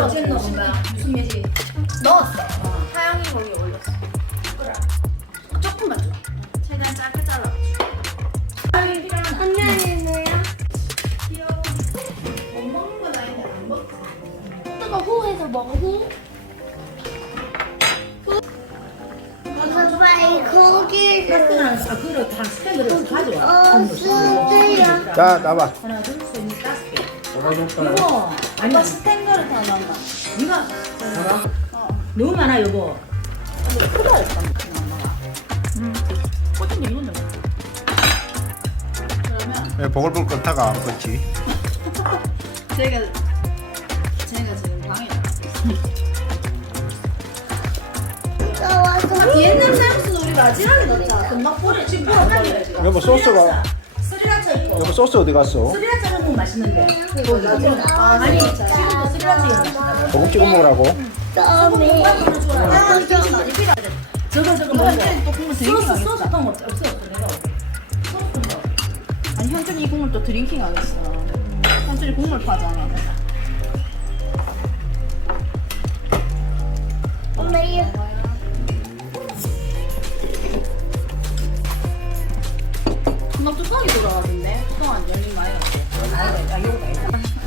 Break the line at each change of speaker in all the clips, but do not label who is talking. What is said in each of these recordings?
어제 넣은 거야?
무슨 매직 넣었어 하영이 거기 올렸어 그래 조금만 줘 최대한 짧게 잘라
언니는 뭐야?
못 먹는 건 아닌데 안 먹지
뜨거 후에서 먹어 후. 빨리 거기
아 그릇 다 스탠드를 가져와.
없으세요.
자, 나봐.
하나 둘 셋
가 좋을까요?
이거 아니
아빠 스탠거를 다 넣나
이거
하나?
너무 많아 여보.
크다 일단. 엄마가 음. 꽃은 이건 좀 그러면?
왜 보글보글 끓다가 그렇지?
제가 제가 지금 방에
나와서.
비엔남 쌀국수 우리 마지막에 넣자. 금방 뿌려. 지금 뿌려. 지금
여보 소스가
스리라차 있고
여보 소스 어디 갔어?
스리라차 먹으면 맛있는데.
아니 지금도 있어
소금 찍어 먹으라고?
점이
저거 저거 먹어.
또
소스 소스 통 없어 없어 없어 내가. 소스 뭐.
아니 현준이 이 국물 또 드링킹 하겠어 현준이 국물 파잖아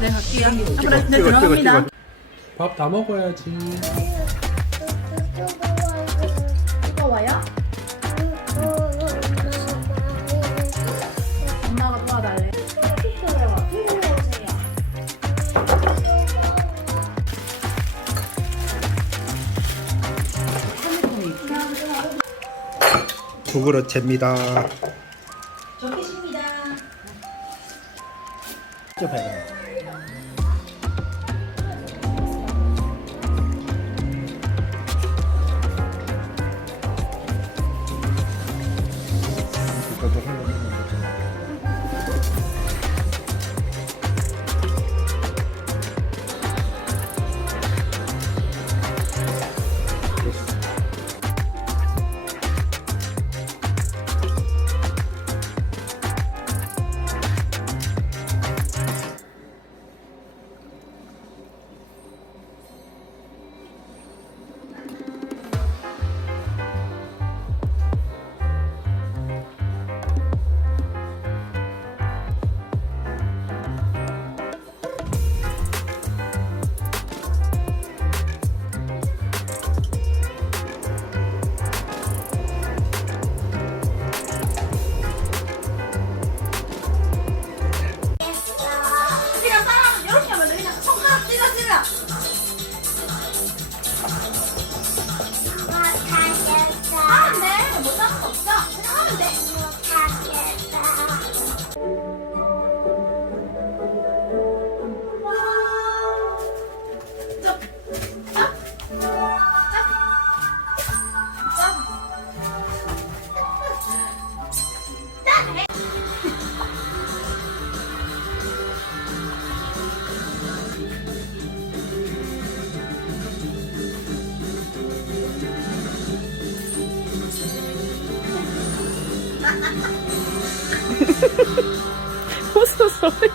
네 갈게요 그래 네 들어갑니다.
밥 다 먹어야지.
뜨거워요? 엄마가 도와달래
두 그릇 잽니다.
좋겠습니다.
좀 해라.
웃어 소리.